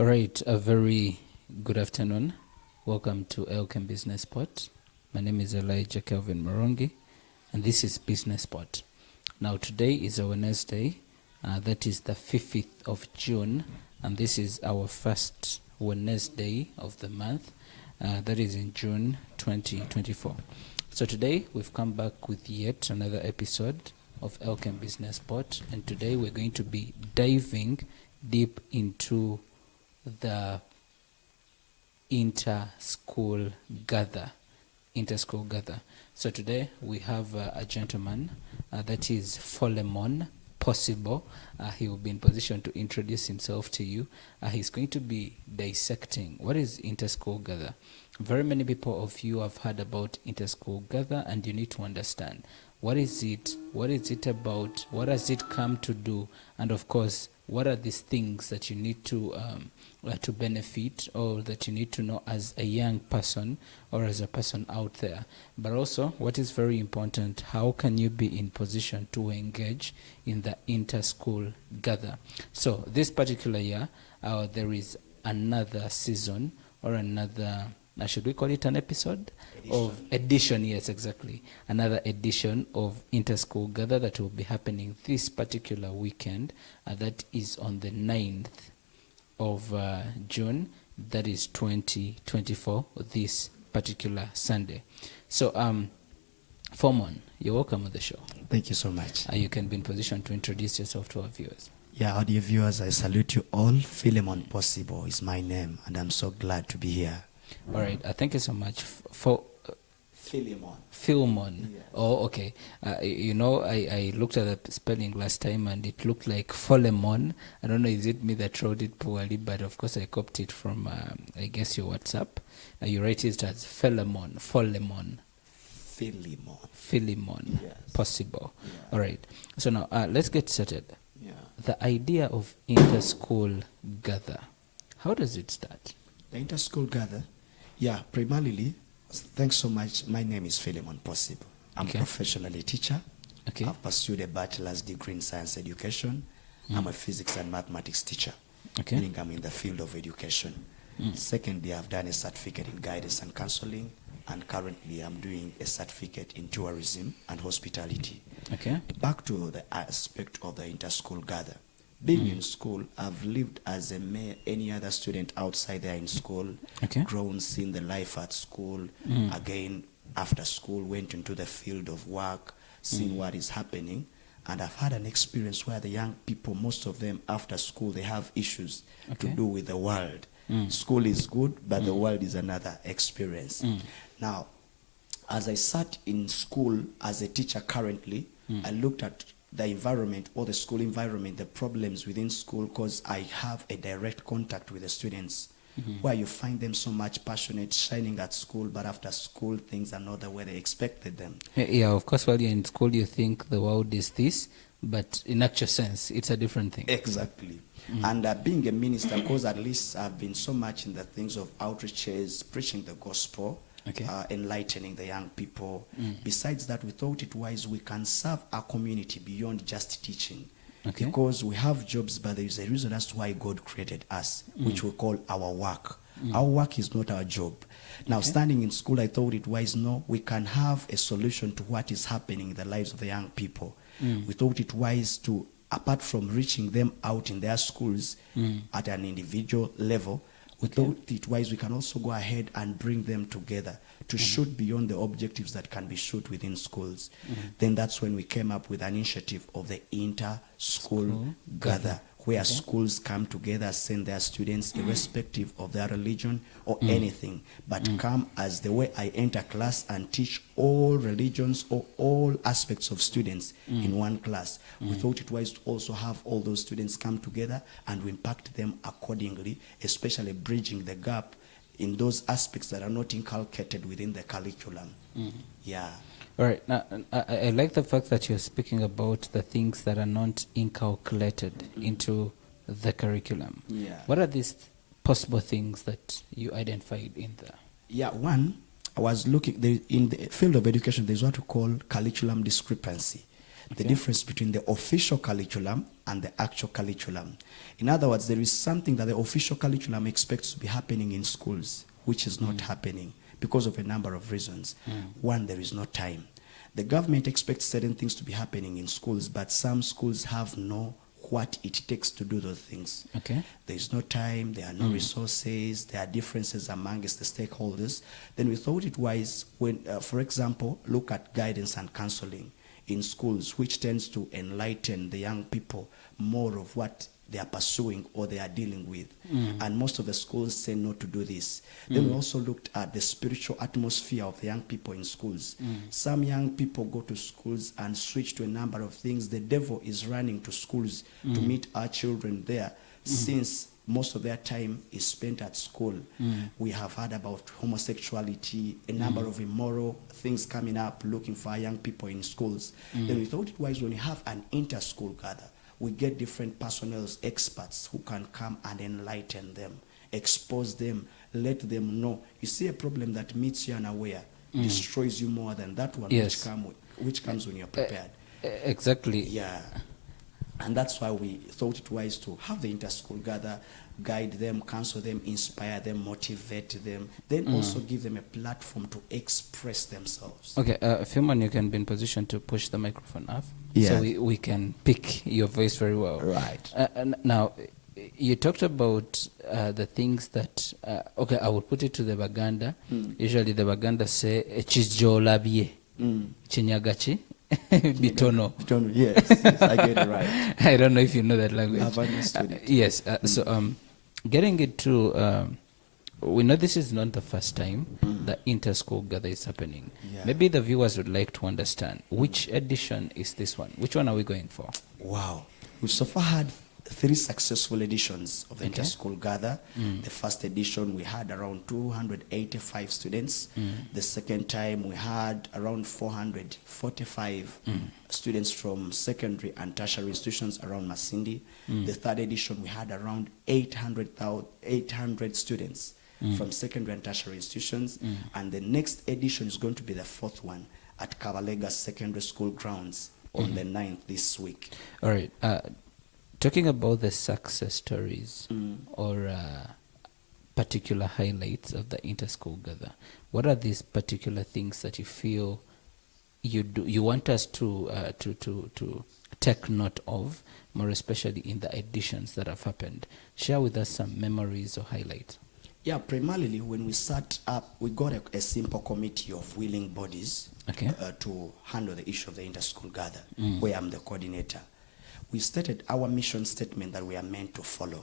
All right, a very good afternoon. Welcome to Elkem Business Spot. My name is Elijah Kelvin Morongi, and this is Business Spot. Now, today is a Wednesday, that is the 5th of June, and this is our first Wednesday of the month, that is in June 2024. So today, we've come back with yet another episode of Elkem Business Spot, and today we're going to be diving deep into the inter-school gather. So today we have a gentleman that is Philemon Possible. He will be in position to introduce himself to you. He's going to be dissecting what is inter-school gather. Very many people of you have heard about inter-school gather, and you need to understand what is it about, what does it come to do, and of course, what are these things that you need to benefit, or that you need to know as a young person or as a person out there. But also, what is very important, how can you be in position to engage in the inter-school gather? So this particular year, there is another season, or another, should we call it an episode? Edition, yes, exactly. Another edition of inter-school gather that will be happening this particular weekend, that is on the 9th of June, that is 2024, this particular Sunday. So, Foreman, you're welcome on the show. Thank you so much. You can be in position to introduce yourself to our viewers. Yeah, our dear viewers, I salute you all. Philemon Possible is my name, and I'm so glad to be here. All right, thank you so much for Philemon. Yes. Oh, okay. I looked at the spelling last time, and it looked like Philemon. I don't know, is it me that wrote it poorly? But of course, I copied it from, I guess, your WhatsApp. You write it as Philemon. Yes. Possible. Yeah. All right. So now, let's get started. Yeah. The idea of inter-school gather, how does it start? The inter-school gather, primarily, thanks so much. My name is Philemon Possible. I'm professionally a teacher. Okay. I've pursued a bachelor's degree in science education. I'm a physics and mathematics teacher. Okay. Meaning I'm in the field of education. Secondly, I've done a certificate in guidance and counseling, and currently I'm doing a certificate in tourism and hospitality. Okay. Back to the aspect of the inter-school gather. Being in school, I've lived as any other student outside there in school, grown, seen the life at school. Again, after school, went into the field of work, seen what is happening. And I've had an experience where the young people, most of them after school, they have issues to do with the world. School is good, but the world is another experience. Now, as I sat in school as a teacher currently, I looked at the environment, or the school environment, the problems within school, because I have a direct contact with the students, where you find them so much passionate, shining at school, but after school, things are not the way they expected them. Yeah, of course, while you're in school, you think the world is this, but in actual sense, it's a different thing. Exactly. And being a minister, because at least I've been so much in the things of outreaches, preaching the gospel, enlightening the young people. Besides that, we thought it wise we can serve our community beyond just teaching. Because we have jobs, but there is a reason as to why God created us, which we call our work. Our work is not our job. Now, standing in school, I thought it wise, no, we can have a solution to what is happening in the lives of the young people. We thought it wise to, apart from reaching them out in their schools at an individual level, we thought it wise we can also go ahead and bring them together to shoot beyond the objectives that can be shoot within schools. Then that's when we came up with an initiative of the inter-school gather, where schools come together, send their students, irrespective of their religion or anything, but come as the way I enter class and teach all religions or all aspects of students in one class. We thought it wise to also have all those students come together and we impact them accordingly, especially bridging the gap in those aspects that are not inculcated within the curriculum. Yeah. All right. Now, I like the fact that you're speaking about the things that are not inculcated into the curriculum. Yeah. What are these possible things that you identified in there? Yeah, one, I was looking, in the field of education, there's what we call curriculum discrepancy. the difference between the official curriculum and the actual curriculum. In other words, there is something that the official curriculum expects to be happening in schools, which is not happening because of a number of reasons. One, there is no time. The government expects certain things to be happening in schools, but some schools have no what it takes to do those things. Okay. There is no time, there are no resources, there are differences amongst the stakeholders. Then we thought it wise when, for example, look at guidance and counseling in schools, which tends to enlighten the young people more of what they are pursuing or they are dealing with. And most of the schools say no to do this. Then we also looked at the spiritual atmosphere of the young people in schools. Some young people go to schools and switch to a number of things. The devil is running to schools to meet our children there, since most of their time is spent at school. We have heard about homosexuality, a number of immoral things coming up, looking for our young people in schools. Then we thought it wise when you have an inter-school gather, we get different personnel, experts who can come and enlighten them, expose them, let them know. You see a problem that meets you unaware, destroys you more than that one which comes when you're prepared. Exactly. Yeah. And that's why we thought it wise to have the inter-school gather, guide them, counsel them, inspire them, motivate them, then also give them a platform to express themselves. Okay, Filman, you can be in position to push the microphone up, Yeah. so we can pick your voice very well. Right. Now, you talked about the things that, okay, I will put it to the Baganda. Usually the Baganda say, Chizjolabye, Chinyagachi, Bitono. Bitono, yes, I get it right. I don't know if you know that language. I've understood it. Yes, so getting it to, we know this is not the first time the inter-school gather is happening. Yeah. Maybe the viewers would like to understand, which edition is this one? Which one are we going for? Wow. We've so far had 3 successful editions of the inter-school gather. The first edition, we had around 285 students. The second time, we had around 445 students from secondary and tertiary institutions around Masindi. The third edition, we had around 800 students from secondary and tertiary institutions. And the next edition is going to be the 4th one at Kabarwana Secondary School grounds on the 9th this week. All right. Talking about the success stories or particular highlights of the inter-school gather, what are these particular things that you feel you want us to take note of, more especially in the editions that have happened? Share with us some memories or highlights. Yeah, primarily when we set up, we got a simple committee of willing bodies to handle the issue of the inter-school gather, where I'm the coordinator. We stated our mission statement that we are meant to follow.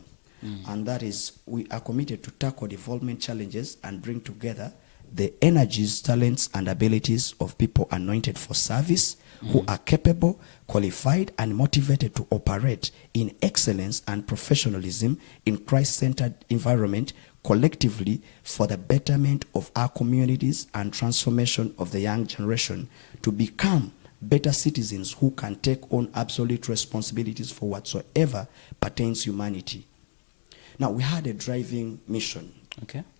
And that is, we are committed to tackle development challenges and bring together the energies, talents, and abilities of people anointed for service, who are capable, qualified, and motivated to operate in excellence and professionalism in Christ-centered environment collectively for the betterment of our communities and transformation of the young generation to become better citizens who can take on absolute responsibilities for whatsoever pertains humanity. Now, we had a driving mission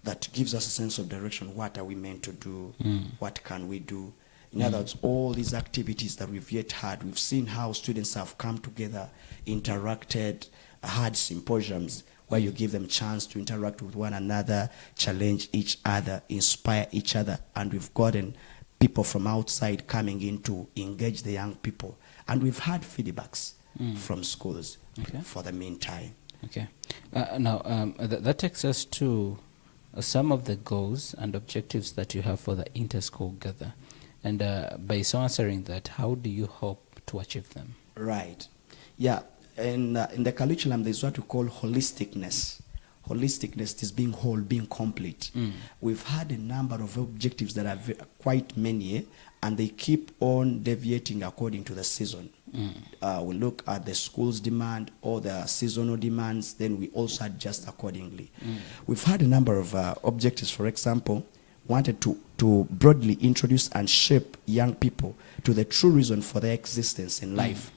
that gives us a sense of direction. What are we meant to do? What can we do? In other words, all these activities that we've yet had, we've seen how students have come together, interacted, had symposiums where you give them a chance to interact with one another, challenge each other, inspire each other, and we've gotten people from outside coming in to engage the young people. And we've had feedbacks from schools for the meantime. Okay. Now, that takes us to some of the goals and objectives that you have for the inter-school gather. And by so answering that, how do you hope to achieve them? Right. Yeah. In the curriculum, there's what we call holisticness. Holisticness is being whole, being complete. We've had a number of objectives that are quite many, and they keep on deviating according to the season. We look at the school's demand or the seasonal demands, then we also adjust accordingly. We've had a number of objectives. For example, wanted to broadly introduce and shape young people to the true reason for their existence in life.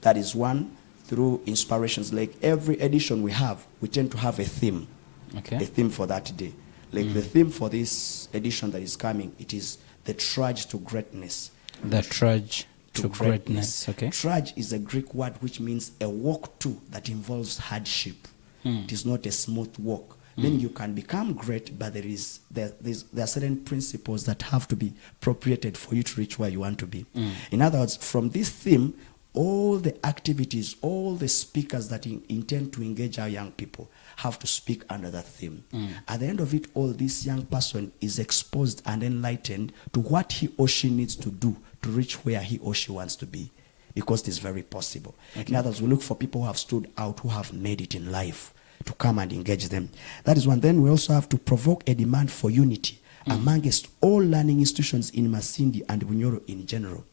That is one, through inspirations. Like every edition we have, we tend to have a theme, a theme for that day. Like the theme for this edition that is coming, it is the trudge to greatness. The trudge to greatness. Okay. Trudge is a Greek word which means a walk to that involves hardship. It is not a smooth walk. Meaning you can become great, but there are certain principles that have to be appropriated for you to reach where you want to be. In other words, from this theme, all the activities, all the speakers that intend to engage our young people have to speak under that theme. At the end of it all, this young person is exposed and enlightened to what he or she needs to do to reach where he or she wants to be, because it is very possible. Okay. In other words, we look for people who have stood out, who have made it in life, to come and engage them. That is one. Then we also have to provoke a demand for unity amongst all learning institutions in Masindi and Bunyoro in general.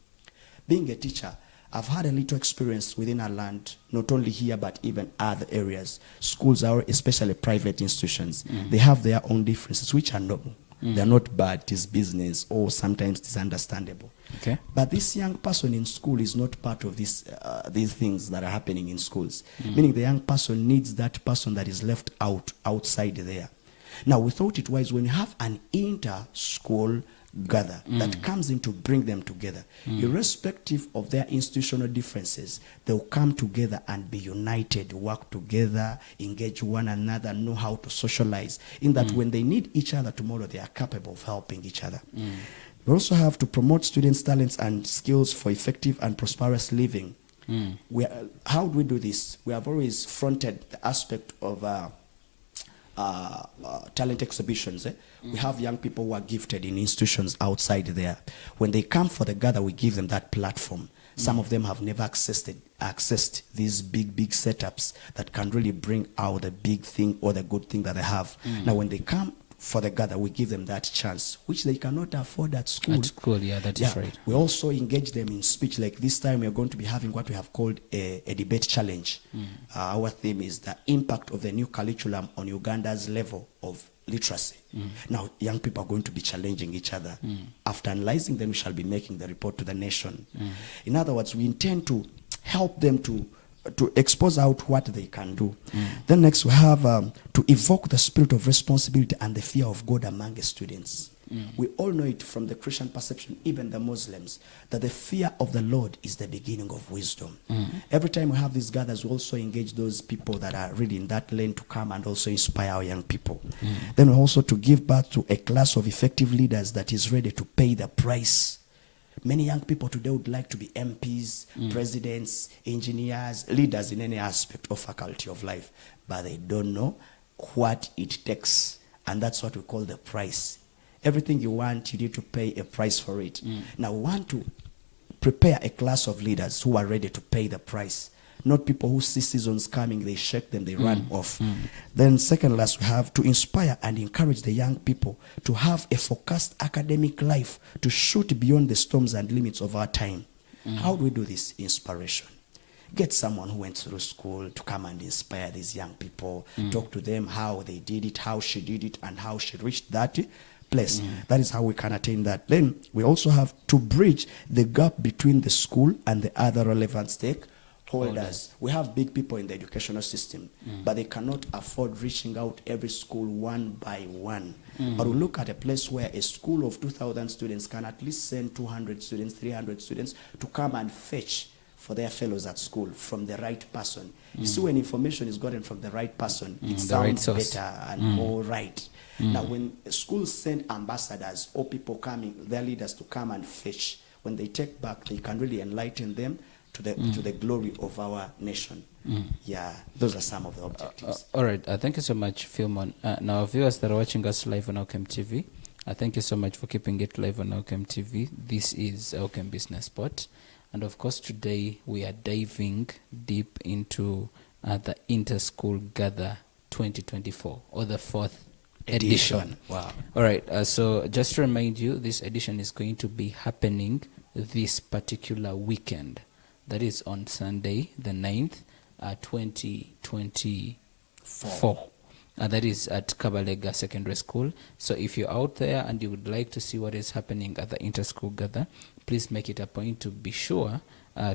Being a teacher, I've had a little experience within our land, not only here but even other areas. Schools are, especially private institutions, they have their own differences, which are normal. They're not bad, it is business, or sometimes it is understandable. Okay. But this young person in school is not part of these things that are happening in schools. Meaning the young person needs that person that is left outside there. Now, we thought it wise, when you have an inter-school gather that comes in to bring them together, irrespective of their institutional differences, they'll come together and be united, work together, engage one another, know how to socialize, in that when they need each other tomorrow, they are capable of helping each other. We also have to promote students' talents and skills for effective and prosperous living. How do we do this? We have always fronted the aspect of talent exhibitions. We have young people who are gifted in institutions outside there. When they come for the gather, we give them that platform. Some of them have never accessed these big setups that can really bring out the big thing or the good thing that they have. Now, when they come for the gather, we give them that chance, which they cannot afford at school. At school, yeah, that is right. We also engage them in speech. Like this time, we are going to be having what we have called a debate challenge. Our theme is the impact of the new curriculum on Uganda's level of literacy. Now, young people are going to be challenging each other. After analyzing them, we shall be making the report to the nation. In other words, we intend to help them to expose out what they can do. Then next we have to evoke the spirit of responsibility and the fear of God among the students. We all know it from the Christian perception, even the Muslims, that the fear of the Lord is the beginning of wisdom. Every time we have these gathers, we also engage those people that are really in that lane to come and also inspire our young people. Then we also to give birth to a class of effective leaders that is ready to pay the price. Many young people today would like to be MPs, presidents, engineers, leaders in any aspect or faculty of life, but they don't know what it takes, and that's what we call the price. Everything you want, you need to pay a price for it. Now, we want to prepare a class of leaders who are ready to pay the price. Not people who see seasons coming, they shake them, they run off. Then second last, we have to inspire and encourage the young people to have a focused academic life, to shoot beyond the storms and limits of our time. How do we do this? Inspiration. Get someone who went through school to come and inspire these young people. Talk to them how they did it, how she did it, and how she reached that place. That is how we can attain that. Then we also have to bridge the gap between the school and the other relevant stakeholders. We have big people in the educational system, but they cannot afford reaching out every school one by one. But we look at a place where a school of 2,000 students can at least send 200 students, 300 students to come and fetch for their fellows at school from the right person. You see, when information is gotten from the right person, it sounds better and more right. Now, when schools send ambassadors or people coming, their leaders to come and fetch, when they take back, they can really enlighten them to the glory of our nation. Yeah, those are some of the objectives. All right, thank you so much, Philmon. Now, viewers that are watching us live on Elkem TV, thank you so much for keeping it live on Elkem TV. This is Elkem Business Spot. And of course, today we are diving deep into the Inter-School Gather 2024, or the 4th edition. Wow. All right, so just to remind you, this edition is going to be happening this particular weekend. That is on Sunday, the 9th, 2024. That is at Kabarwana Secondary School. So if you're out there and you would like to see what is happening at the Inter-School Gather, please make it a point to be sure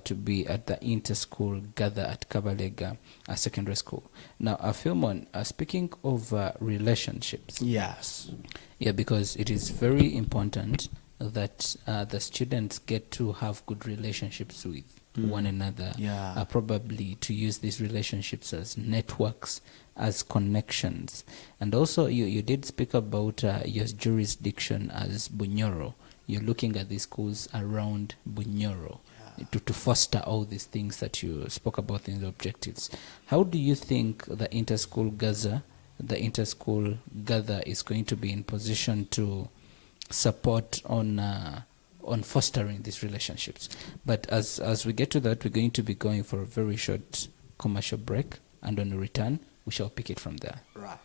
to be at the Inter-School Gather at Kabarwana Secondary School. Now, Philmon, speaking of relationships. Yes. Yeah, because it is very important that the students get to have good relationships with one another. Yeah. Probably to use these relationships as networks, as connections. And also, you did speak about your jurisdiction as Bunyoro. You're looking at these schools around Bunyoro to foster all these things that you spoke about in the objectives. How do you think the inter-school gather is going to be in position to support on fostering these relationships? But as we get to that, we're going to be going for a very short commercial break, and on the return, we shall pick it from there. Right.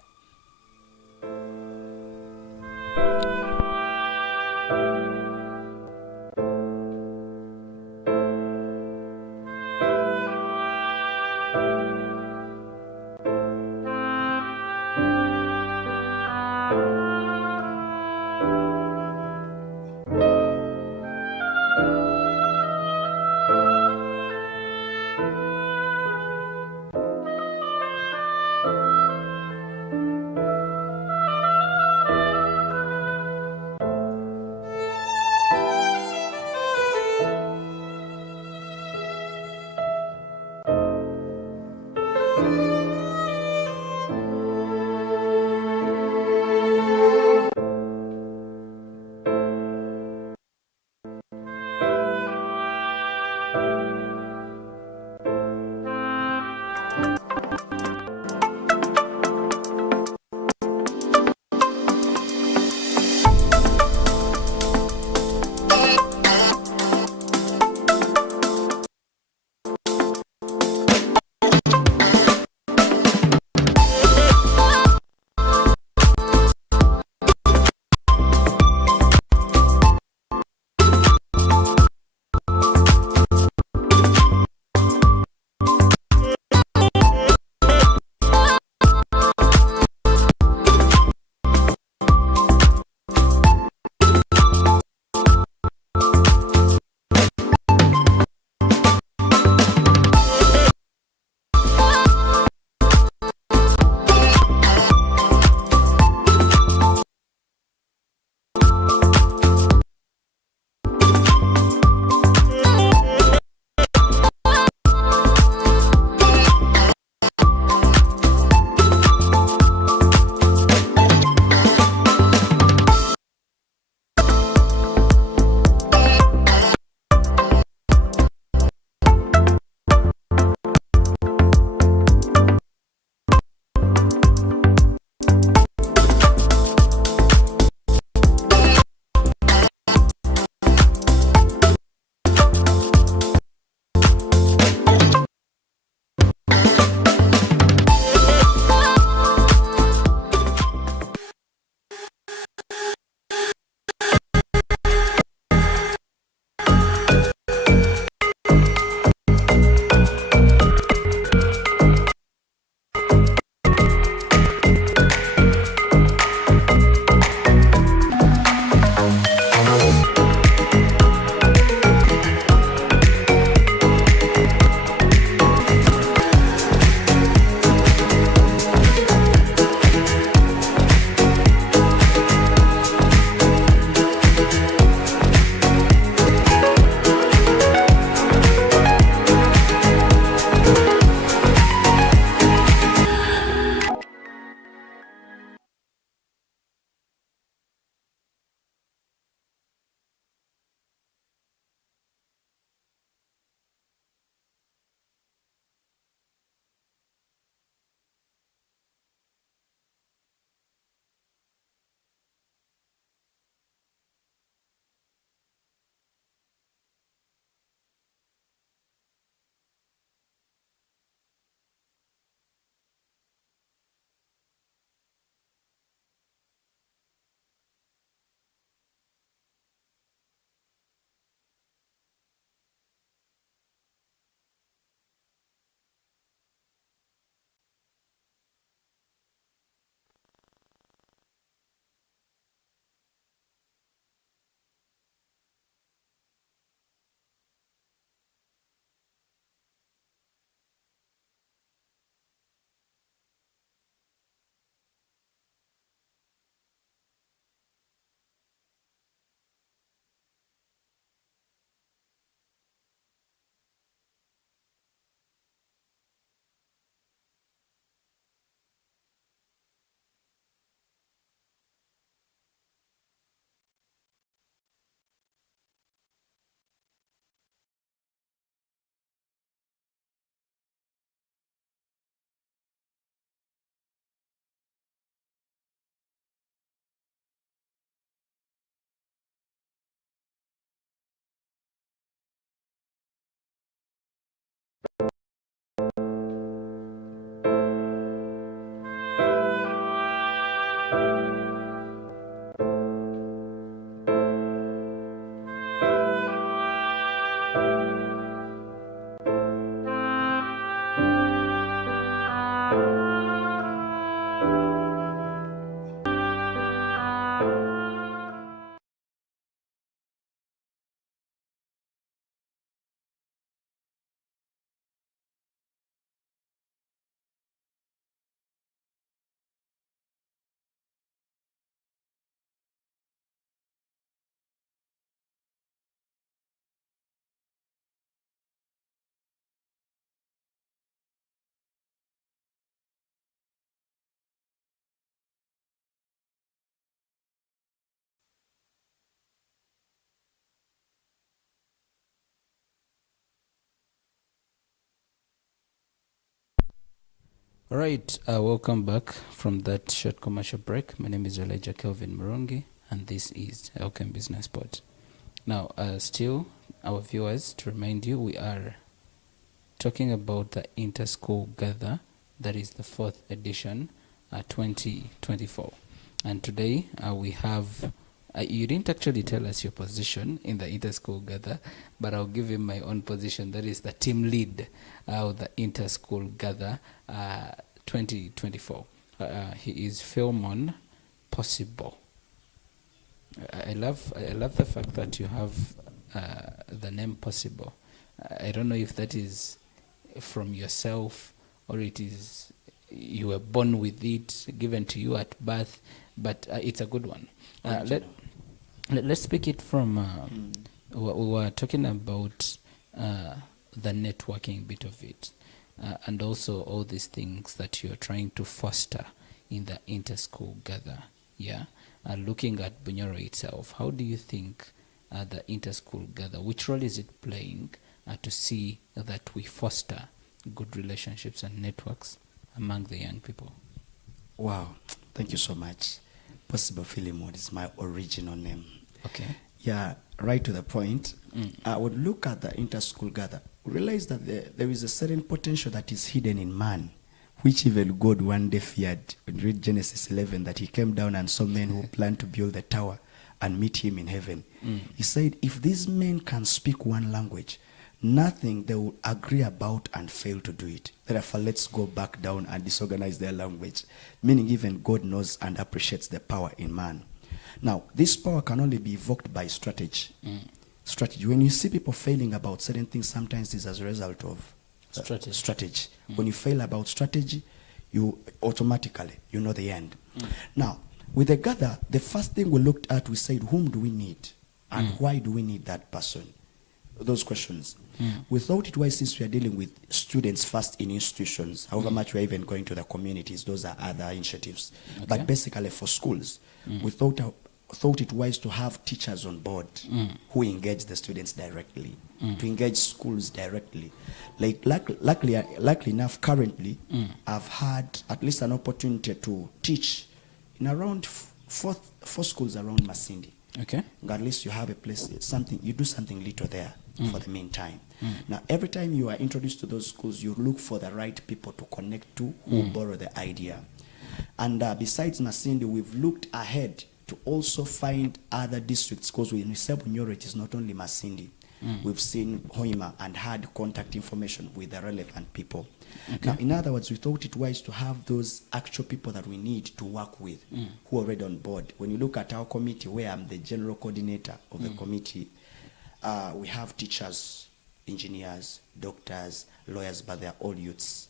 All right, welcome back from that short commercial break. My name is Elijah Kelvin Murungi, and this is Elkem Business Pod. Now, still, our viewers, to remind you, we are talking about the Inter-School Gather, that is the 4th edition, 2024. And today, we have, you didn't actually tell us your position in the Inter-School Gather, but I'll give him my own position, that is the team lead of the Inter-School Gather 2024. He is Philemon Possible. I love the fact that you have the name Possible. I don't know if that is from yourself or it is you were born with it, given to you at birth, but it's a good one. Let's speak it from we were talking about the networking bit of it, and also all these things that you're trying to foster in the Inter-School Gather. Yeah, looking at Bunyoro itself, how do you think the Inter-School Gather, which role is it playing to see that we foster good relationships and networks among the young people? Wow, thank you so much. Possible Philemon is my original name. Okay. Yeah, right to the point. I would look at the Inter-School Gather, realize that there is a certain potential that is hidden in man, which even God one day feared. When you read Genesis 11, that he came down and saw men who planned to build the tower and meet him in heaven. He said, if these men can speak one language, nothing they will agree about and fail to do it. Therefore, let's go back down and disorganize their language. Meaning even God knows and appreciates the power in man. Now, this power can only be evoked by strategy. Strategy. When you see people failing about certain things, sometimes it's as a result of strategy. When you fail about strategy, you automatically, you know the end. Now, with the gather, the first thing we looked at, we said, whom do we need? And why do we need that person? Those questions. We thought it was, since we are dealing with students first in institutions, however much we are even going to the communities, those are other initiatives. Okay. But basically for schools, we thought it wise to have teachers on board who engage the students directly, to engage schools directly. Like luckily enough, currently, I've had at least an opportunity to teach in around four schools around Masindi. Okay. At least you have a place, you do something little there for the meantime. Now, every time you are introduced to those schools, you look for the right people to connect to who borrow the idea. And besides Masindi, we've looked ahead to also find other districts, because when we say Bunyoro, it is not only Masindi. We've seen Hoima and had contact information with the relevant people. Okay. Now, in other words, we thought it wise to have those actual people that we need to work with who are already on board. When you look at our committee, where I'm the general coordinator of the committee, we have teachers, engineers, doctors, lawyers, but they're all youths.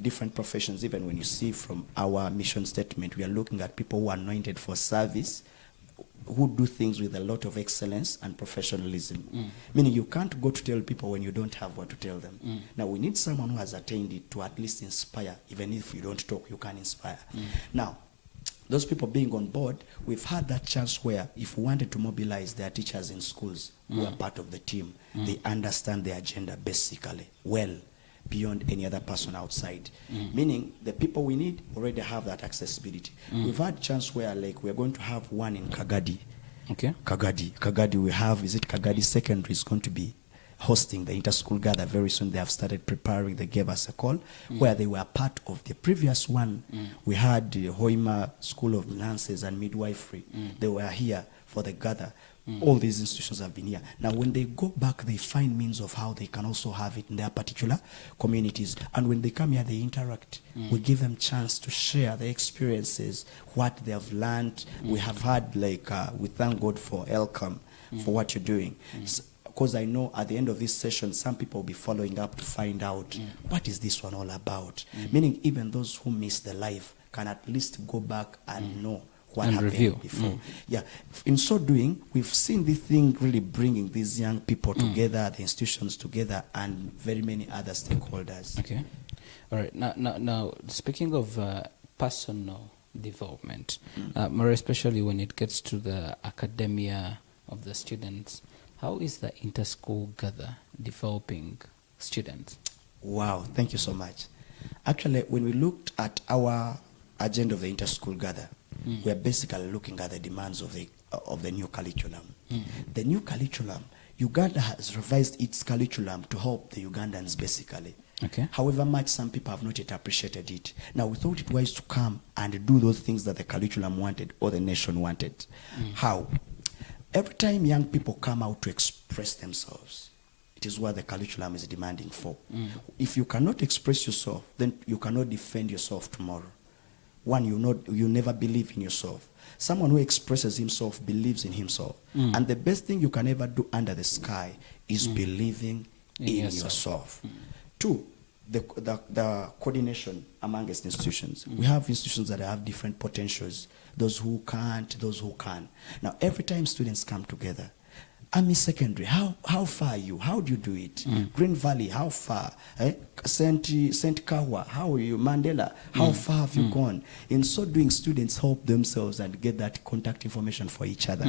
Different professions. Even when you see from our mission statement, we are looking at people who are anointed for service, who do things with a lot of excellence and professionalism. Meaning you can't go to tell people when you don't have what to tell them. Now we need someone who has attained it to at least inspire. Even if you don't talk, you can inspire. Now, those people being on board, we've had that chance where if we wanted to mobilize their teachers in schools who are part of the team, they understand the agenda basically well beyond any other person outside. Meaning the people we need already have that accessibility. We've had chance where like we're going to have one in Kagadi. Okay. Kagadi we have, is it Kagadi Secondary is going to be hosting the Inter-School Gather very soon. They have started preparing. They gave us a call where they were part of the previous one. We had the Hoima School of Nurses and Midwifery. They were here for the gather. All these institutions have been here. Now, when they go back, they find means of how they can also have it in their particular communities. And when they come here, they interact. We give them chance to share their experiences, what they have learned. We have had, like, we thank God for Elkem, for what you're doing. Because I know at the end of this session, some people will be following up to find out what is this one all about. Meaning even those who missed the live can at least go back and know what and happened review. before. Yeah. In so doing, we've seen this thing really bringing these young people together, the institutions together, and very many other stakeholders. Okay. All right. Now speaking of personal development, more especially when it gets to the academia of the students, how is the Inter-School Gather developing students? Wow, thank you so much. Actually, when we looked at our agenda of the inter-school gather, we are basically looking at the demands of the new curriculum. The new curriculum, Uganda has revised its curriculum to help the Ugandans basically. Okay. However much some people have not yet appreciated it. Now we thought it wise to come and do those things that the curriculum wanted or the nation wanted. How? Every time young people come out to express themselves, it is what the curriculum is demanding for. If you cannot express yourself, then you cannot defend yourself tomorrow. One, you never believe in yourself. Someone who expresses himself believes in himself. And the best thing you can ever do under the sky is believing in yourself. Two, the coordination amongst institutions. We have institutions that have different potentials. Those who can't, those who can. Now, every time students come together, Army Secondary, how far are you? How do you do it? Green Valley, how far? Saint Kawa, how are you? Mandela, how far have you gone? In so doing, students help themselves and get that contact information for each other.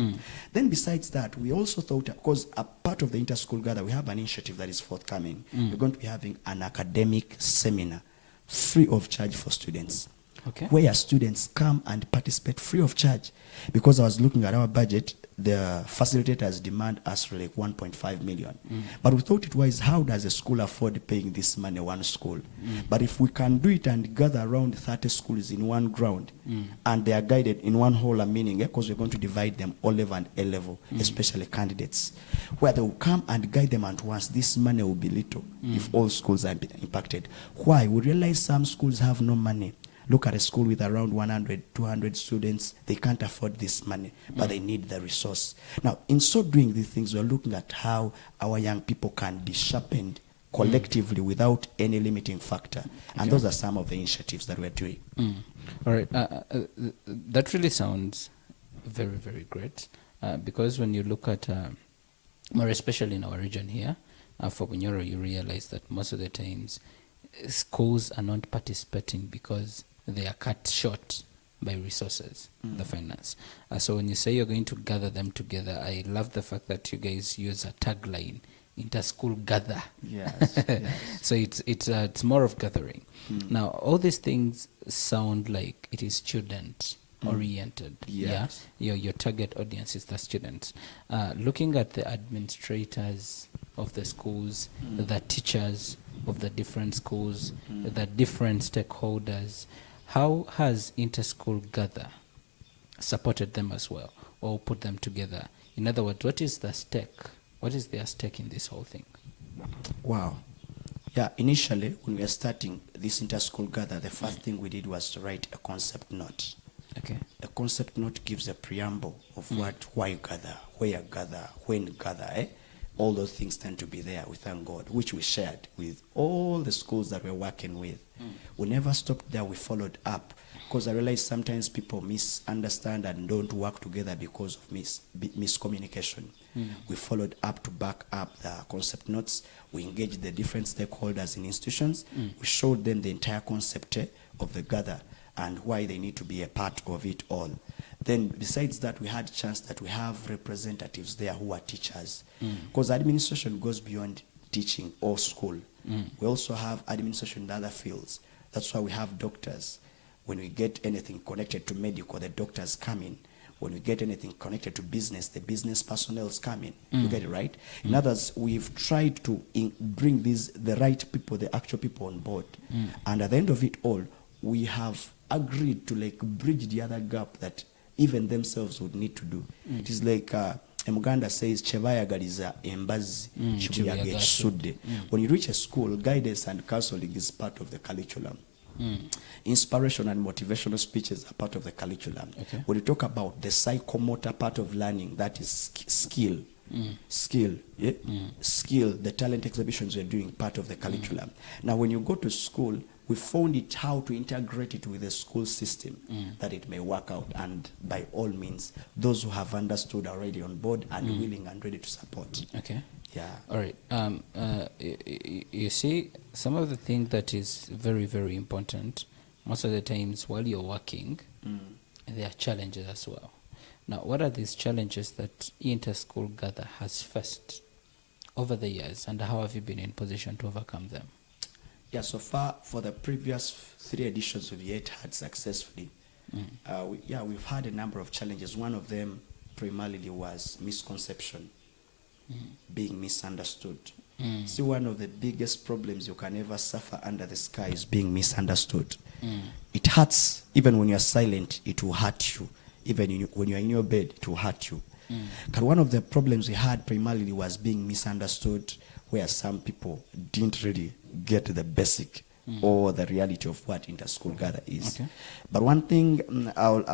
Then besides that, we also thought, because a part of the inter-school gather, we have an initiative that is forthcoming. We're going to be having an academic seminar free of charge for students. Okay. Where students come and participate free of charge. Because I was looking at our budget, the facilitators demand us for like 1.5 million. But we thought it was, how does a school afford paying this money, one school? But if we can do it and gather around 30 schools in one ground, and they are guided in one whole meaning, because we're going to divide them O level and A level, especially candidates, where they will come and guide them at once, this money will be little if all schools are impacted. Why? We realize some schools have no money. Look at a school with around 100, 200 students. They can't afford this money, but they need the resource. Now, in so doing these things, we're looking at how our young people can be sharpened collectively without any limiting factor. And those are some of the initiatives that we're doing. All right. That really sounds very, very great. Because when you look at, more especially in our region here, for Bunyoro, you realize that most of the times schools are not participating because they are cut short by resources, the finance. So when you say you're going to gather them together, I love the fact that you guys use a tagline, inter-school gather. Yes, yes. So it's more of gathering. Now, all these things sound like it is student oriented. Yes. Yeah, your target audience is the students. Looking at the administrators of the schools, the teachers of the different schools, the different stakeholders, how has inter-school gather supported them as well, or put them together? In other words, what is the stake? What is their stake in this whole thing? Wow. Yeah, initially, when we were starting this inter-school gather, the first thing we did was to write a concept note. Okay. A concept note gives a preamble of why gather, where gather, when gather, All those things tend to be there, we thank God, which we shared with all the schools that we're working with. We never stopped there, we followed up. Because I realize sometimes people misunderstand and don't work together because of miscommunication. We followed up to back up the concept notes. We engaged the different stakeholders in institutions. We showed them the entire concept of the gather and why they need to be a part of it all. Then besides that, we had a chance that we have representatives there who are teachers. Because administration goes beyond teaching or school. We also have administration in other fields. That's why we have doctors. When we get anything connected to medical, the doctors come in. When we get anything connected to business, the business personnel come in. You get it, right? In others, we've tried to bring the right people, the actual people on board. And at the end of it all, we have agreed to bridge the other gap that even themselves would need to do. It is like Muganda says, Chebayagaliza embazi, chibuyaga ekisudde. When you reach a school, guidance and counseling is part of the curriculum. Inspiration and motivational speeches are part of the curriculum. When you talk about the psychomotor part of learning, that is skill. Skill, the talent exhibitions we're doing, part of the curriculum. Now, when you go to school, we found it how to integrate it with the school system that it may work out. And by all means, those who have understood are already on board and willing and ready to support. Okay. Yeah. All right. You see, some of the things that is very, very important, most of the times while you're working, there are challenges as well. Now, what are these challenges that inter-school gather has faced over the years, and how have you been in position to overcome them? Yeah, so far for the previous 3 editions we've yet had successfully. We've had a number of challenges. One of them primarily was misconception, being misunderstood. See, one of the biggest problems you can ever suffer under the sky is being misunderstood. It hurts. Even when you're silent, it will hurt you. Even when you're in your bed, it will hurt you. But one of the problems we had primarily was being misunderstood, where some people didn't really get the basic or the reality of what inter-school gather is. Okay. But one thing I would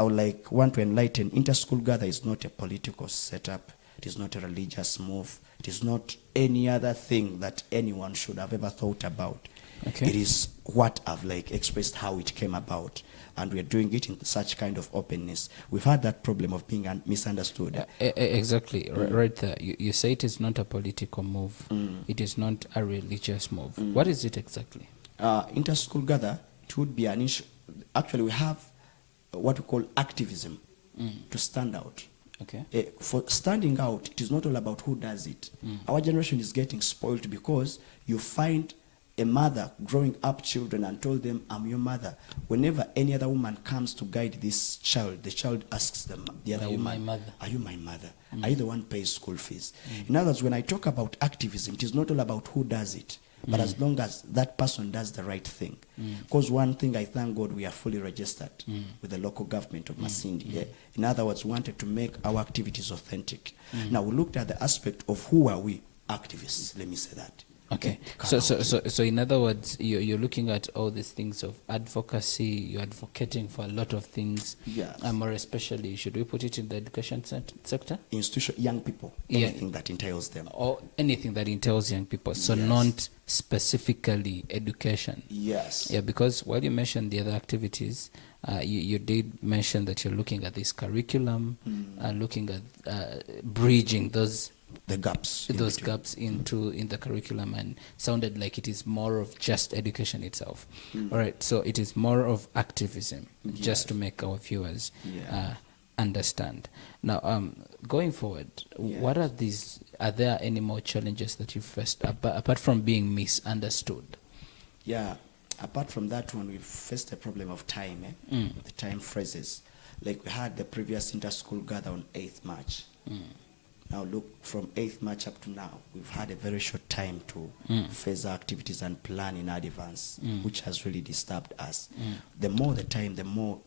want to enlighten, inter-school gather is not a political setup. It is not a religious move. It is not any other thing that anyone should have ever thought about. Okay. It is what I've expressed how it came about. And we're doing it in such kind of openness. We've had that problem of being misunderstood. Exactly, right there. You say it is not a political move. It is not a religious move. What is it exactly? Inter-school gather, it would be an issue. Actually, we have what we call activism to stand out. Okay. For standing out, it is not all about who does it. Our generation is getting spoiled because you find a mother growing up children and told them, I'm your mother. Whenever any other woman comes to guide this child, the child asks them, the other woman, are you my mother? Are you the one who pays school fees? In other words, when I talk about activism, it is not all about who does it, but as long as that person does the right thing. Because one thing, I thank God, we are fully registered with the local government of Masindi. Yeah? In other words, we wanted to make our activities authentic. Now, we looked at the aspect of who are we activists, let me say that. Okay. So in other words, you're looking at all these things of advocacy, you're advocating for a lot of things. Yes. More especially, should we put it in the education sector? Institution, young people, anything that entails them. Or anything that entails young people, so not specifically education. Yes. Yeah, because while you mentioned the other activities, you did mention that you're looking at this curriculum, looking at bridging those gaps in the curriculum, and sounded like it is more of just education itself. All right, so it is more of activism, just to make our viewers understand. Now, going forward, what are these? Are there any more challenges that you faced apart from being misunderstood? Yeah, apart from that one, we faced the problem of time. The time phrases, like we had the previous inter-school gather on 8th March. Now look, from 8th March up to now, we've had a very short time to phase our activities and plan in advance, which has really disturbed us. The more the time, the more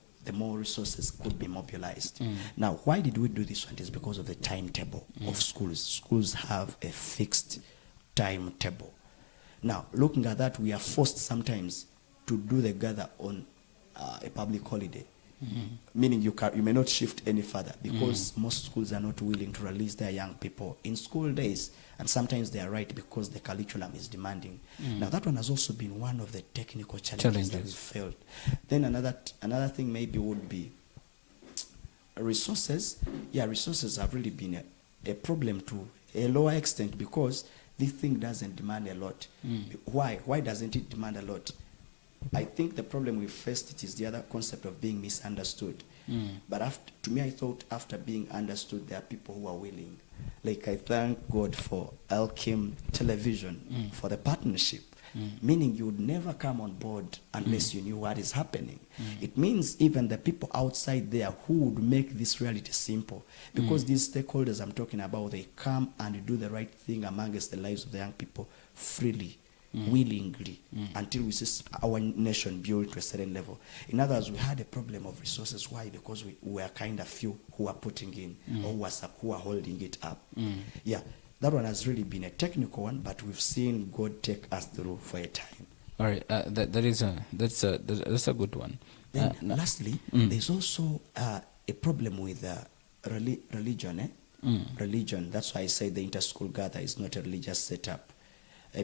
resources could be mobilized. Now, why did we do this one? It is because of the timetable of schools. Schools have a fixed timetable. Now, looking at that, we are forced sometimes to do the gather on a public holiday. Meaning you may not shift any further because most schools are not willing to release their young people in school days, and sometimes they are right because the curriculum is demanding. Now that one has also been one of the technical challenges that we failed. Then another thing maybe would be resources. Yeah, resources have really been a problem to a lower extent because this thing doesn't demand a lot. Why doesn't it demand a lot? I think the problem we faced it is the other concept of being misunderstood. But to me, I thought after being understood, there are people who are willing. Like I thank God for Elkem television for the partnership. Meaning you would never come on board unless you knew what is happening. It means even the people outside there who would make this reality simple. Because these stakeholders I'm talking about, they come and do the right thing amongst the lives of the young people freely. Willingly, until we see our nation built to a certain level. In other words, we had a problem of resources. Why? Because we were kind of few who are putting in or who are holding it up. Yeah, that one has really been a technical one, but we've seen God take us through for a time. All right, that's a good one. Then lastly, there's also a problem with religion. Religion. That's why I say the inter-school gather is not a religious setup.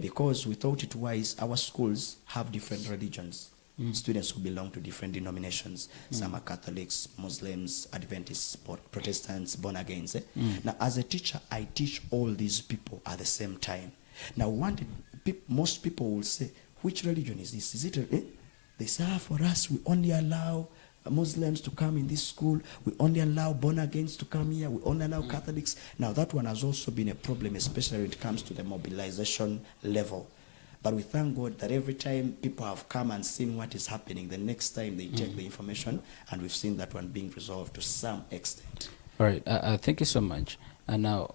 Because we thought it wise, our schools have different religions. Students who belong to different denominations. Some are Catholics, Muslims, Adventists, Protestants, born-agains. Now, as a teacher, I teach all these people at the same time. Now, most people will say, which religion is this? Is it They say, for us, we only allow Muslims to come in this school. We only allow born-agains to come here. We only allow Catholics. Now, that one has also been a problem, especially when it comes to the mobilization level. But we thank God that every time people have come and seen what is happening, the next time they take the information, and we've seen that one being resolved to some extent. All right. Thank you so much. And now,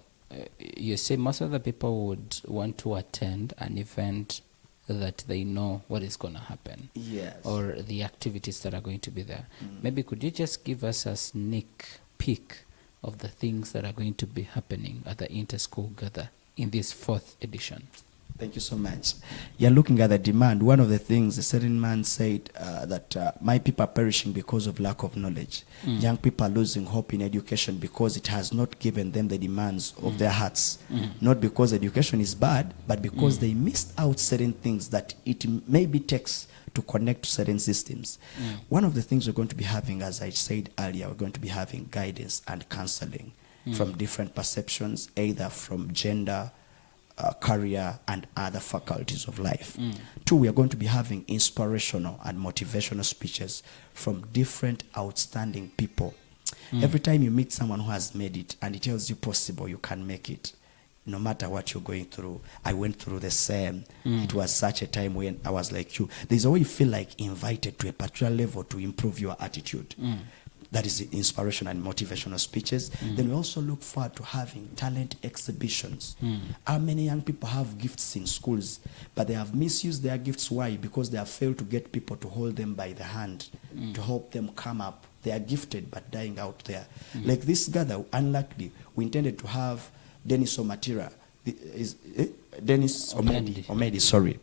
you say most of the people would want to attend an event that they know what is going to happen. Yes. Or the activities that are going to be there. Maybe could you just give us a sneak peek of the things that are going to be happening at the Inter-School Gather in this 4th edition? Thank you so much. You're looking at the demand. One of the things, a certain man said that my people are perishing because of lack of knowledge. Young people are losing hope in education because it has not given them the demands of their hearts. Not because education is bad, but because they missed out certain things that it maybe takes to connect to certain systems. One of the things we're going to be having, as I said earlier, we're going to be having guidance and counseling from different perceptions, either from gender, career, and other faculties of life. 2, we are going to be having inspirational and motivational speeches from different outstanding people. Every time you meet someone who has made it and he tells you possible, you can make it, no matter what you're going through. I went through the same. It was such a time when I was like you. There's a way you feel like invited to a particular level to improve your attitude. That is the inspirational and motivational speeches. Then we also look forward to having talent exhibitions. How many young people have gifts in schools, but they have misused their gifts? Why? Because they have failed to get people to hold them by the hand, to help them come up. They are gifted, but dying out there. Like this gather, unluckily, we intended to have Dennis Omatira, Dennis Omedi, sorry,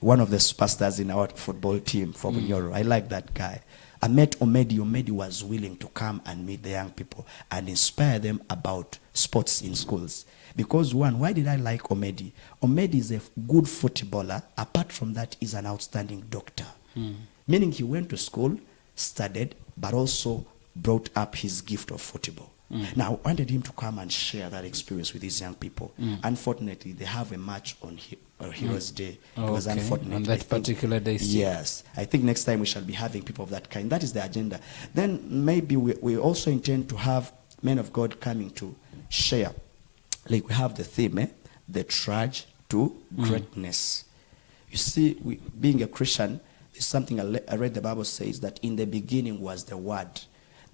one of the pastors in our football team from Bunyoro. I like that guy. I met Omedi. Omedi was willing to come and meet the young people and inspire them about sports in schools. Because one, why did I like Omedi? Omedi is a good footballer. Apart from that, he's an outstanding doctor. Meaning he went to school, studied, but also brought up his gift of football. Now, I wanted him to come and share that experience with these young people. Unfortunately, they have a match on Heroes Day. It was unfortunate. On that particular day. Yes. I think next time we shall be having people of that kind. That is the agenda. Then maybe we also intend to have men of God coming to share. Like we have the theme, the trudge to greatness. You see, being a Christian is something I read the Bible says that in the beginning was the Word.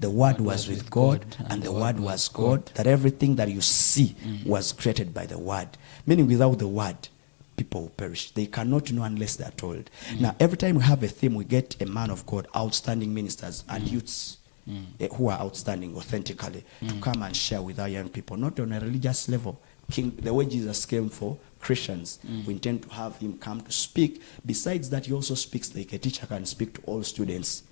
The Word was with God, and the Word was God. That everything that you see was created by the Word. Meaning without the Word, people will perish. They cannot know unless they are told. Now, every time we have a theme, we get a man of God, outstanding ministers and youths who are outstanding authentically to come and share with our young people, not on a religious level. The way Jesus came for Christians, we intend to have him come to speak. Besides that, he also speaks like a teacher can speak to all students,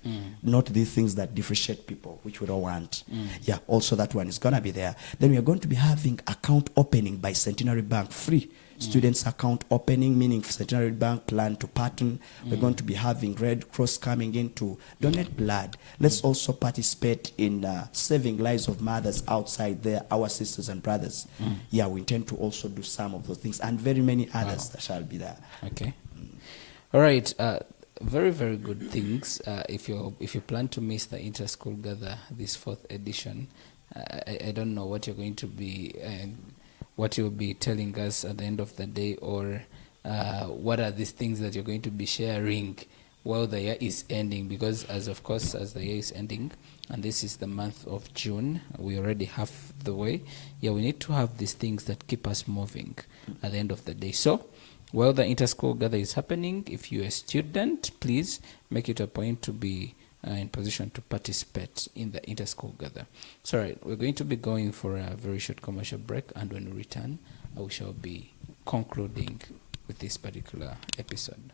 not these things that differentiate people, which we don't want. Yeah, also that one is going to be there. Then we are going to be having account opening by Centenary Bank, free. Students account opening, meaning Centenary Bank plan to partner. We're going to be having Red Cross coming in to donate blood. Let's also participate in saving lives of mothers outside there, our sisters and brothers. Yeah, we intend to also do some of those things and very many others that shall be there. Okay. All right. Very, very good things. If you plan to miss the Inter-School Gather, this 4th edition, I don't know what you're going to be what you'll be telling us at the end of the day, or what are these things that you're going to be sharing while the year is ending, because as the year is ending, and this is the month of June, we already half the way. Yeah, we need to have these things that keep us moving at the end of the day. So while the Inter-School Gather is happening, if you're a student, please make it a point to be in position to participate in the Inter-School Gather. So, all right, we're going to be going for a very short commercial break, and when we return, we shall be concluding with this particular episode.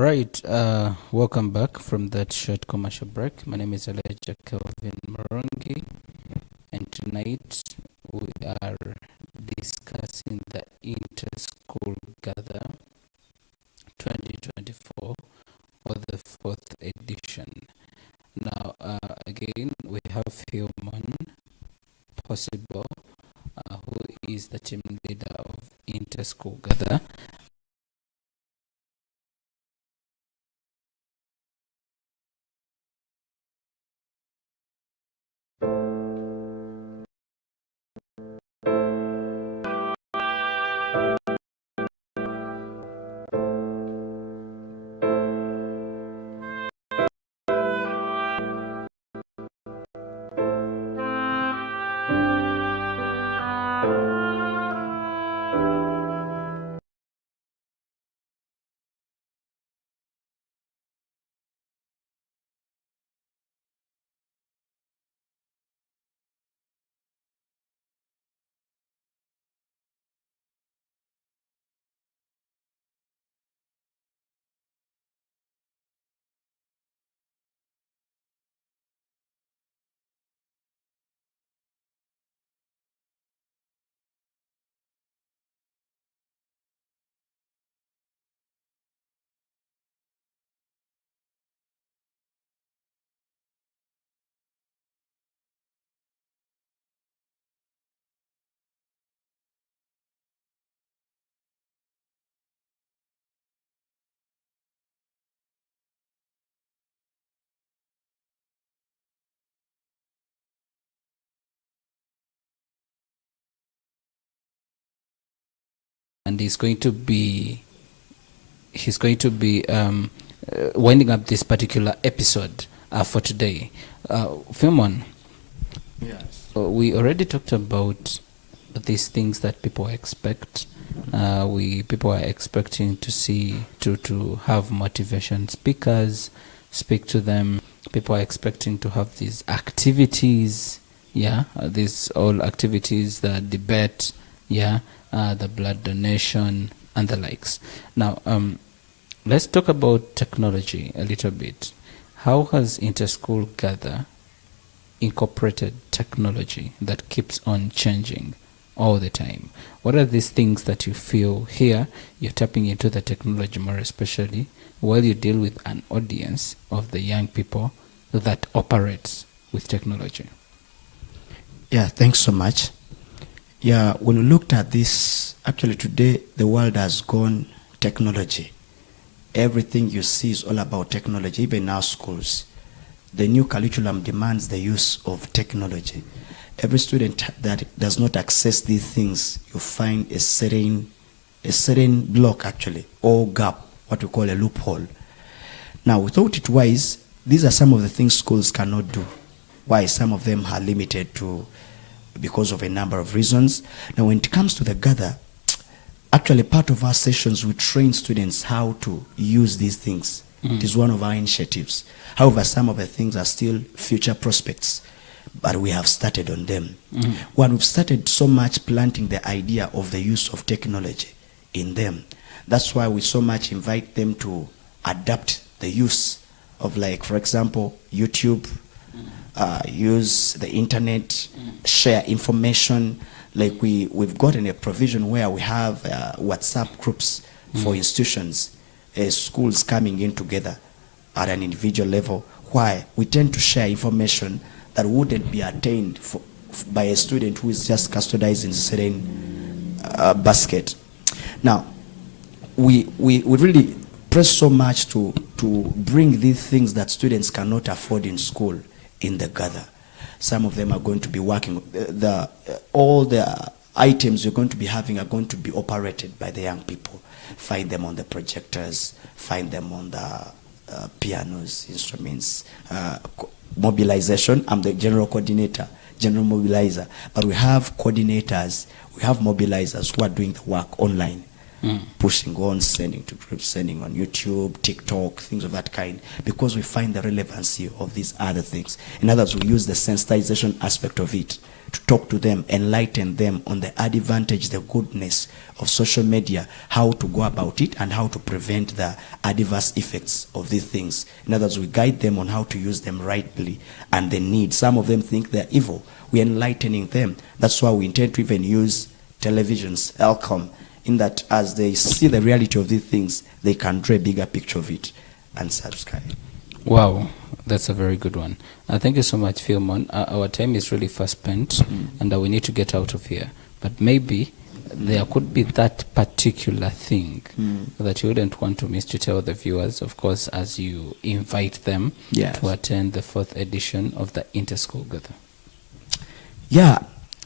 All right, welcome back from that short commercial break. My name is Elijah Kelvin Morongi, and tonight we are discussing the Inter-School Gather 2024 or the fourth edition. Now, again, we have Human Possible, who is the team leader of Inter-School Gather. And he's going to be winding up this particular episode for today. Filmon, Yes. we already talked about these things that people expect. People are expecting to see to have motivation speakers speak to them. People are expecting to have these activities. These all activities, the debate, the blood donation and the likes. Now, let's talk about technology a little bit. How has Interschool Gather incorporated technology that keeps on changing all the time? What are these things that you feel here you're tapping into the technology more especially while you deal with an audience of the young people that operates with technology? Yeah, thanks so much. Yeah, when we looked at this, actually today the world has gone technology. Everything you see is all about technology, even in our schools. The new curriculum demands the use of technology. Every student that does not access these things, you find a certain block actually, or gap, what we call a loophole. Now, we thought it wise, these are some of the things schools cannot do. Why? Some of them are limited to because of a number of reasons. Now, when it comes to the Gather, actually part of our sessions, we train students how to use these things. It is one of our initiatives. However, some of the things are still future prospects, but we have started on them. When we've started so much planting the idea of the use of technology in them, that's why we so much invite them to adapt the use of, like, for example, YouTube, use the internet, share information. Like we've gotten a provision where we have WhatsApp groups for institutions, schools coming in together at an individual level. Why? We tend to share information that wouldn't be attained by a student who is just custodizing a certain basket. Now, we really press so much to bring these things that students cannot afford in school in the Gather. Some of them are going to be working. All the items you're going to be having are going to be operated by the young people. Find them on the projectors, find them on the pianos, instruments, mobilization. I'm the general coordinator, general mobilizer. But we have coordinators, we have mobilizers who are doing the work online. Pushing on, sending to groups, sending on YouTube, TikTok, things of that kind, because we find the relevancy of these other things. In other words, we use the sensitization aspect of it to talk to them, enlighten them on the advantage, the goodness of social media, how to go about it, and how to prevent the adverse effects of these things. In other words, we guide them on how to use them rightly and the need. Some of them think they're evil. We're enlightening them. That's why we intend to even use televisions, Elkem, in that as they see the reality of these things, they can draw a bigger picture of it and subscribe. Wow, that's a very good one. Thank you so much, Philemon. Our time is really fast spent, and we need to get out of here. But maybe there could be that particular thing that you wouldn't want to miss to tell the viewers, of course, as you invite them to attend the 4th edition of the Interschool Gather. Yeah,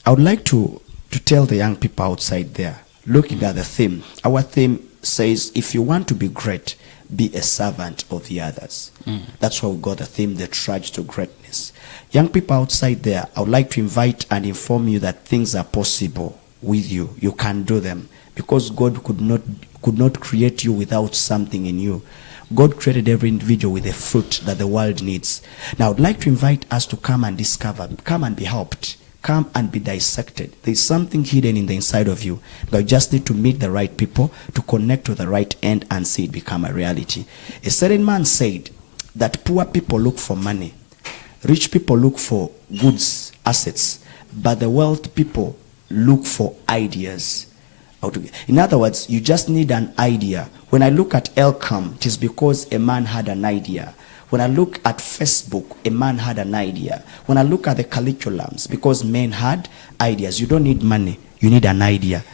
I would like to tell the young people outside there, looking at the theme. Our theme says, if you want to be great, be a servant of the others. That's why we got the theme, the trudge to greatness. Young people outside there, I would like to invite and inform you that things are possible with you. You can do them, because God could not create you without something in you. God created every individual with a fruit that the world needs. Now, I would like to invite us to come and discover, come and be helped. Come and be dissected. There's something hidden in the inside of you. You just need to meet the right people, to connect to the right end, and see it become a reality. A certain man said that poor people look for money, rich people look for goods, assets, but the wealthy people look for ideas. In other words, you just need an idea. When I look at Elkem, it is because a man had an idea. When I look at Facebook, a man had an idea. When I look at the curriculums, because men had ideas. You don't need money, you need an idea.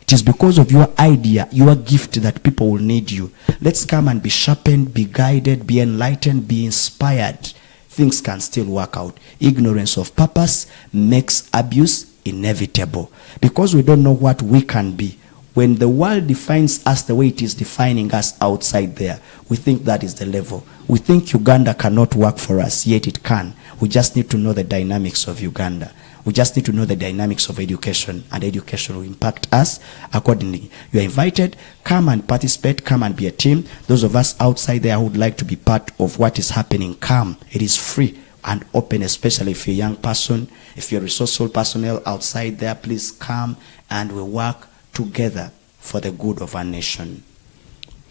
It is because of your idea, your gift, that people will need you. Let's come and be sharpened, be guided, be enlightened, be inspired. Things can still work out. Ignorance of purpose makes abuse inevitable, because we don't know what we can be. When the world defines us the way it is defining us outside there, we think that is the level. We think Uganda cannot work for us, yet it can. We just need to know the dynamics of Uganda. We just need to know the dynamics of education, and education will impact us accordingly. You are invited. Come and participate. Come and be a team. Those of us outside there who would like to be part of what is happening, come. It is free and open, especially if you're a young person, if you're resourceful personnel outside there, please come and we work together for the good of our nation.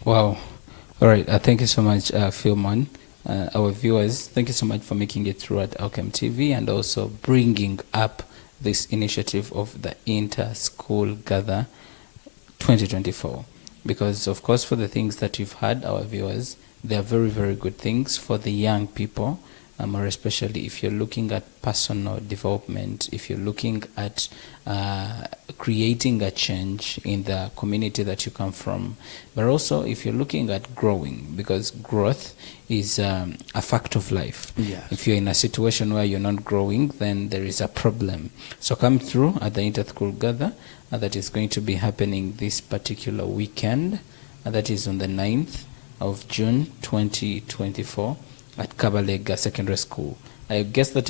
Wow. All right. Thank you so much, Philemon. Our viewers, thank you so much for making it through at Elkem TV, and also bringing up this initiative of the Inter-School Gather 2024. Because, of course, for the things that you've had, our viewers, they are very, very good things for the young people, more especially if you're looking at personal development, if you're looking at creating a change in the community that you come from, but also if you're looking at growing, because growth is a fact of life. Yes. If you're in a situation where you're not growing, then there is a problem. So come through at the Inter-School Gather that is going to be happening this particular weekend, that is on the 9th of June 2024 at Kabarwana Secondary School. I guess the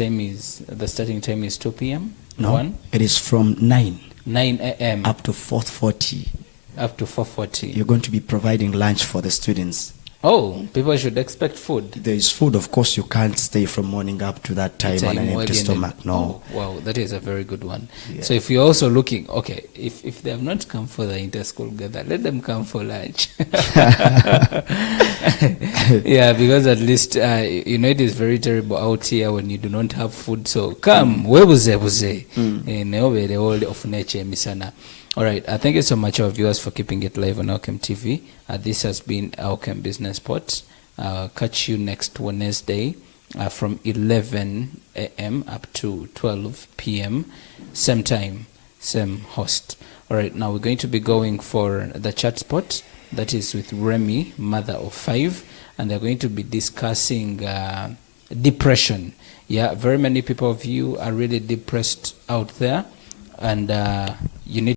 starting time is 2 p.m. No, 1? It is from 9 a.m. up to 4:40. Up to 4:40. You're going to be providing lunch for the students. Oh, people should expect food. There is food, of course. You can't stay from morning up to that time on an empty stomach. No. Oh, wow, that is a very good one. Yeah. So if you're also looking, okay, if they have not come for the Inter-School Gather, let them come for lunch. Yeah, because at least, it is very terrible out here when you do not have food. So come, webuze. All right, thank you so much, our viewers, for keeping it live on Elkem TV. This has been Elkem Business Spot. Catch you next Wednesday from 11 a.m. up to 12 p.m. Same time, same host. All right, now we're going to be going for the chat spot. That is with Remy, mother of 5. And they're going to be discussing depression. Yeah, very many people of you are really depressed out there. And you need